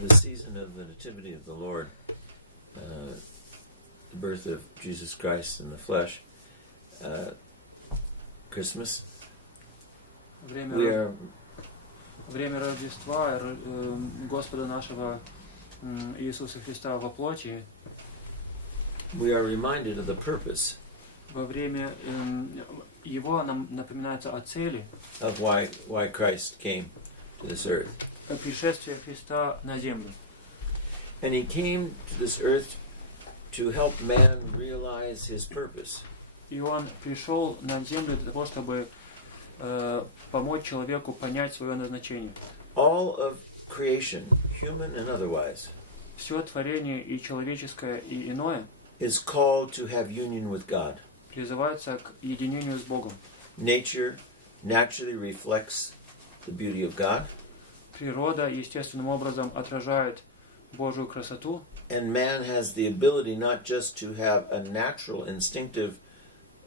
the season of the Nativity of the Lord, the birth of Jesus Christ in the flesh, Christmas, время Рождества Господа нашего Иисуса Христа во плоти. We are reminded of the purpose. Во время его нам напоминается о цели. Of why Christ came to this earth. Пришествие Христа на землю. And he came to this earth to help man realize his purpose. И он пришел на землю для того, чтобы помочь человеку понять свое назначение. All of creation, human and otherwise, все творение и человеческое и иное is called to have union with God. Призывается к единению с Богом. Nature naturally reflects the beauty of God. Природа естественным образом отражает Божию красоту. And man has the ability not just to have a natural, instinctive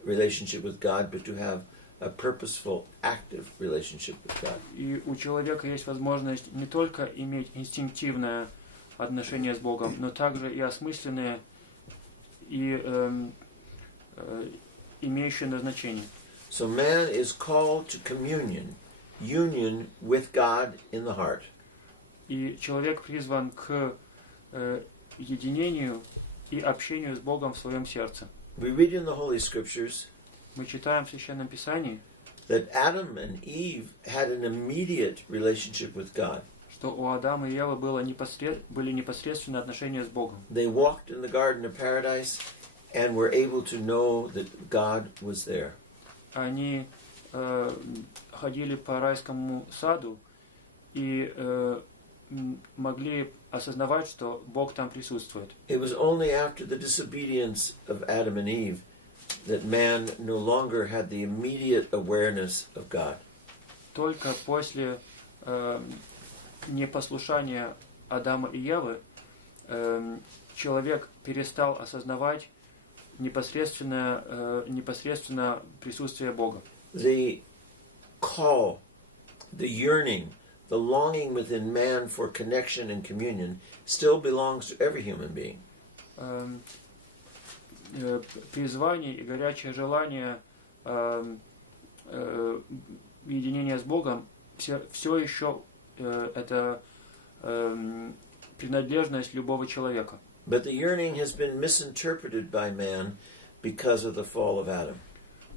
relationship with God, but to have a purposeful, active relationship with God. И у человека есть возможность не только иметь инстинктивное отношение с Богом, но также и осмысленное и имеющее назначение. So man is called to communion, union with God in the heart. И человек призван к единению и общению с Богом в своем сердце. We read in the Holy Scriptures Мы читаем в Священном Писании, that Adam and Eve had an immediate relationship with God. Что у Адама и Евы были непосредственные отношения с Богом. They walked in the Garden of Paradise and were able to know that God was there. Они ходили по райскому саду и могли осознавать, что Бог там присутствует. It was only after the disobedience of Adam and Eve that man no longer had the immediate awareness of God. Только после непослушания Адама и Евы человек перестал осознавать непосредственно присутствие Бога. The call, the yearning, the longing within man for connection and communion still belongs to every human being. Призвание и горячее желание единения с Богом все еще это принадлежность любого человека. But the yearning has been misinterpreted by man because of the fall of Adam.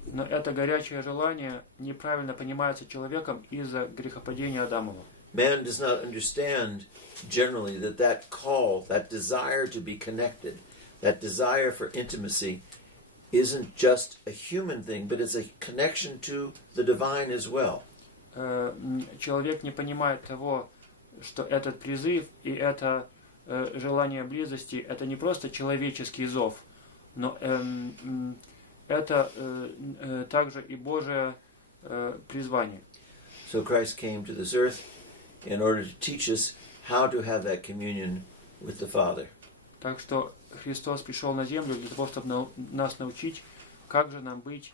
Но это горячее желание неправильно понимается человеком из-за грехопадения Адамова. Man does not understand generally that call, that desire to be connected, that desire for intimacy isn't just a human thing, but it's a connection to the divine as well. Человек не понимает того, что этот призыв и это желание близости — это не просто человеческий зов, но это также и Божие призвание. So Christ came to this earth in order to teach us how to have that communion with the Father. Так что Христос пришел на землю для того, чтобы нас научить, как же нам быть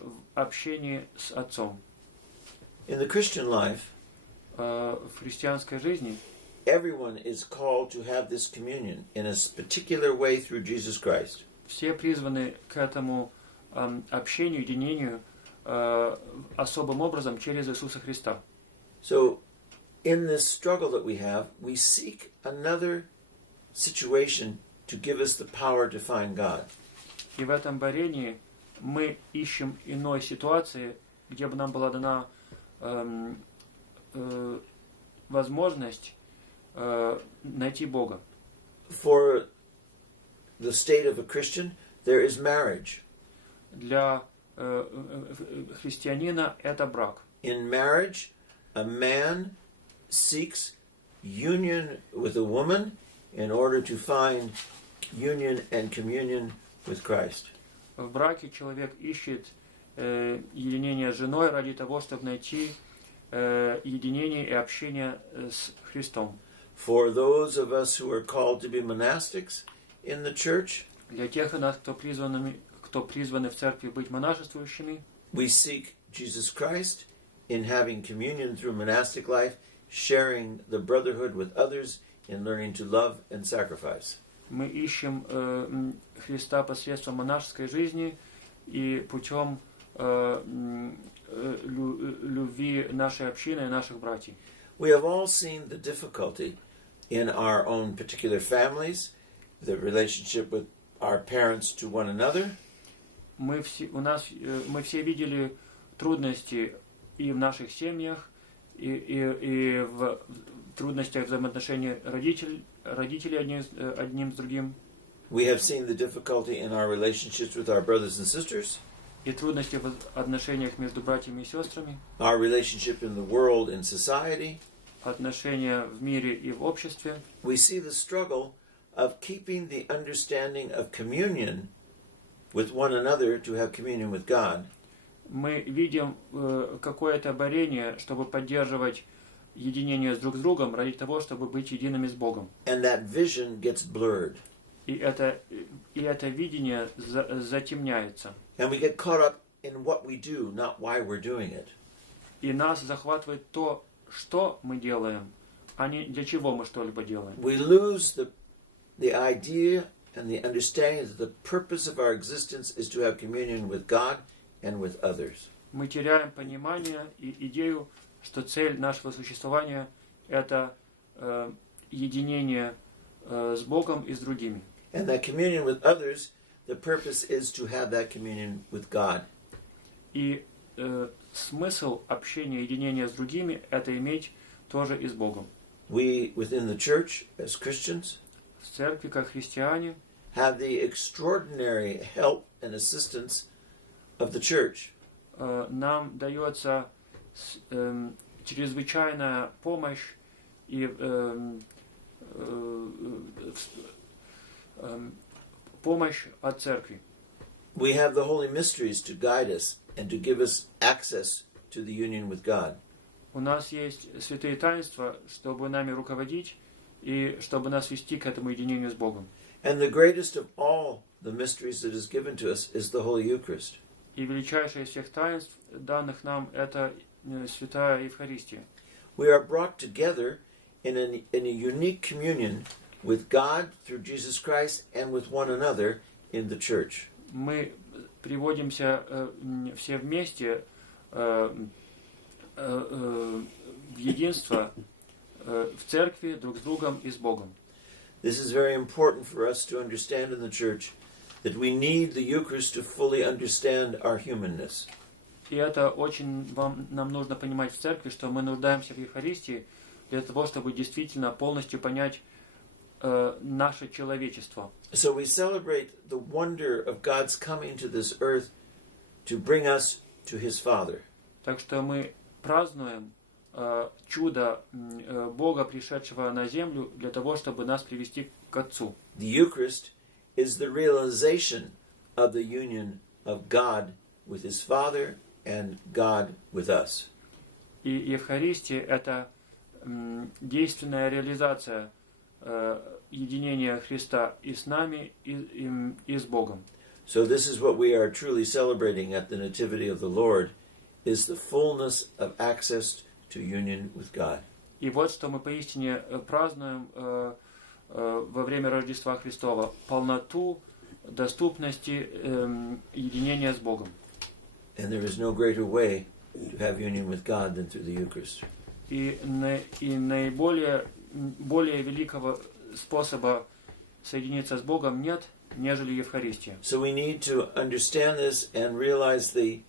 в общении с Отцом. In the Christian life, в христианской жизни everyone is called to have this communion in a particular way through Jesus Christ. Все призваны к этому общению, единению особым образом через Иисуса Христа. So, in this struggle that we have, we seek another situation to give us the power to find God. И в этом борении мы ищем иной ситуации, где бы нам была дана возможность найти Бога. For the state of a Christian, there is marriage. Для христианина это брак. In marriage, a man seeks union with a woman in order to find union and communion with Christ. В браке человек ищет единение с женой ради того, чтобы найти единение и общение с Христом. For those of us who are called to be monastics in the church, для тех из нас, кто призваны в церкви быть монашествующими, we seek Jesus Christ in having communion through monastic life, sharing the brotherhood with others in learning to love and sacrifice. Мы ищем Христа посредством монашеской жизни и путем любви нашей общины и наших братьев. We have all seen the difficulty in our own particular families, the relationship with our parents to one another. Мы все видели трудности и в наших семьях, и в трудностях взаимоотношений родителей одним с другим. We have seen the difficulty in our relationships with our brothers and sisters. И трудности в отношениях между братьями и сестрами. Our relationship in the world and society. Отношения в мире и в обществе. We see the struggle of keeping the understanding of communion with one another to have communion with God. Мы видим какое-то борение, чтобы поддерживать единение с друг с другом ради того, чтобы быть едиными с Богом. And that vision gets blurred. И это видение затемняется. And we get caught up in what we do, not why we're doing it. И нас захватывает то, что мы делаем, а не для чего мы что-либо делаем. We lose the idea and the understanding that the purpose of our existence is to have communion with God and with others. Мы теряем понимание и идею, что цель нашего существования – это единение с Богом и с другими. And that communion with others, the purpose is to have that communion with God. И смысл общения, единения с другими – это иметь тоже и с Богом. We, within the church, as Christians, в церкви, как христиане, have the extraordinary help and assistance of the church. Нам дается чрезвычайная помощь и помощь от церкви. We have the holy mysteries to guide us and to give us access to the union with God. У нас есть святые таинства, чтобы нами руководить и чтобы нас вести к этому единению с Богом. And the greatest of all the mysteries that is given to us is the Holy Eucharist. И величайшее из всех таинств, данных нам, это святая Евхаристия. We are brought together in a unique communion with God through Jesus Christ and with one another in the church. Мы приводимся все вместе в единство в церкви друг с другом и с Богом. This is very important for us to understand in the church, that we need the Eucharist to fully understand our humanness. И это очень нам нужно понимать в церкви, что мы нуждаемся в Евхаристии для того, чтобы действительно полностью понять наше человечество. So we celebrate the wonder of God's coming to this earth to bring us to His Father. Так что мы празднуем чудо Бога, пришедшего на землю, для того, чтобы нас привести к Отцу. The Eucharist is the realization of the union of God with His Father and God with us. И Евхаристия – это действенная реализация единения Христа и с нами, и с Богом. So this is what we are truly celebrating at the Nativity of the Lord, is the fullness of access to union with God. И вот что мы поистине празднуем во время Рождества Христова: полноту доступности единения с Богом. And there is no greater way to have union with God than through the Eucharist. И наиболее великого способа соединиться с Богом нет, нежели Евхаристия. So we need to understand this and realize the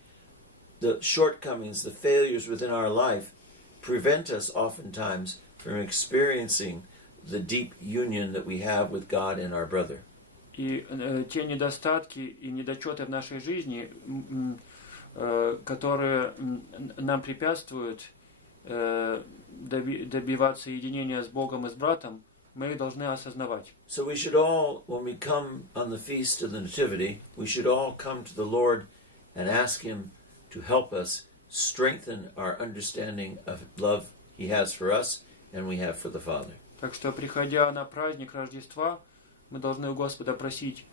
shortcomings, the failures within our life prevent us oftentimes from experiencing the deep union that we have with God and our brother. И те недостатки и недочеты в нашей жизни, которые нам препятствуют добиваться единения с Богом и с братом, мы их должны осознавать. So we should all, when we come on the feast of the Nativity, we should all come to the Lord and ask Him to help us strengthen our understanding of love He has for us and we have for the Father. Так что, приходя на праздник Рождества, мы должны у Господа просить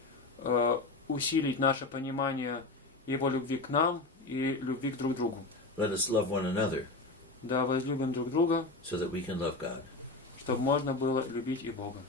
усилить наше понимание Его любви к нам и любви к друг другу. Let us love one another, Да возлюбим друг друга, so that we can love God. чтобы можно было любить и Бога.